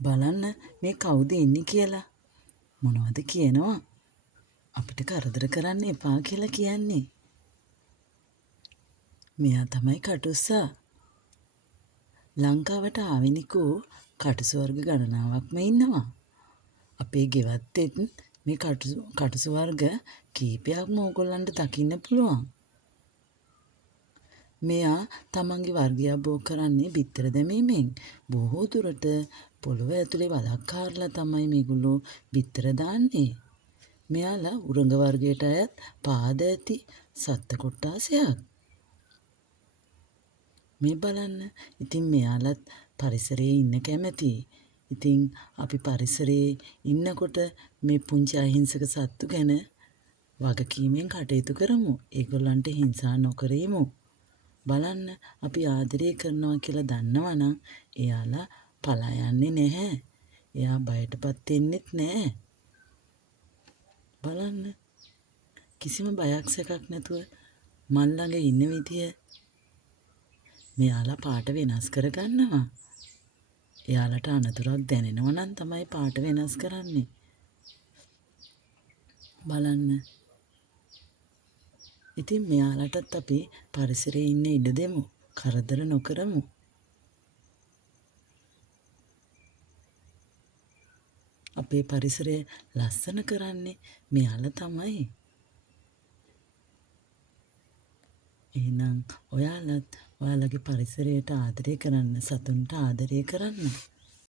බලන්න මේ කවුද ඉන්නේ කියලා. මොනවද කියනවා? අපිට කරදර කරන්න එපා කියලා කියන්නේ. මෙයා තමයි කටුස්සා. ලංකාවට ආවෙනිකෝ කටුසු වර්ග ගණනාවක්ම ඉන්නවා. අපේ ගෙවත්තෙත් මේ කටුසු වර්ග කීපයක්ම ඕගොල්ලන්ට දකින්න පුළුවන්. මෙයා තමන්ගේ වර්ගය බෝ කරන්නේ බිත්තර දැමීමෙන්. බොහෝ දුරට පොළොව ඇතුලේ වලක් කාරලා තමයි මේගොල්ලෝ බිත්තර දාන්නේ. මෙයාලා උරඟ වර්ගයට අයත් පාද ඇති සත්ත්ව කොට්ටාසයක්. මේ බලන්න. ඉතින් මෙයාලත් පරිසරයේ ඉන්න කැමති. ඉතින් අපි පරිසරයේ ඉන්නකොට මේ පුංචි අහිංසක සත්තු ගැන වගකීමෙන් කටයුතු කරමු. ඒගොල්ලන්ට හිංසා නොකර ඉමු. බලන්න අපි ආදරය කරනවා කියලා දන්නවනම් එයාලා පලා යන්නේ නැහැ. එයා බයටපත් වෙන්නෙත් නැහැ. බලන්න කිසිම බයක් සැකක් නැතුව මල් ළඟ ඉන්න විදිය මෙයාලා පාට වෙනස් කරගන්නවා. එයාලට අනතුරක් දැනෙනවා නම් තමයි පාට වෙනස් කරන්නේ. බලන්න. ඉතින් මෙයාලටත් අපි පරිසරයේ ඉන්න ඉඩ දෙමු. කරදර නොකරමු. අපේ පරිසරය ලස්සන කරන්නේ මෙයාලා තමයි. එහෙනම් ඔයාලත් ඔයාලගේ පරිසරයට ආදරය කරන්න, සතුන්ට ආදරය කරන්න.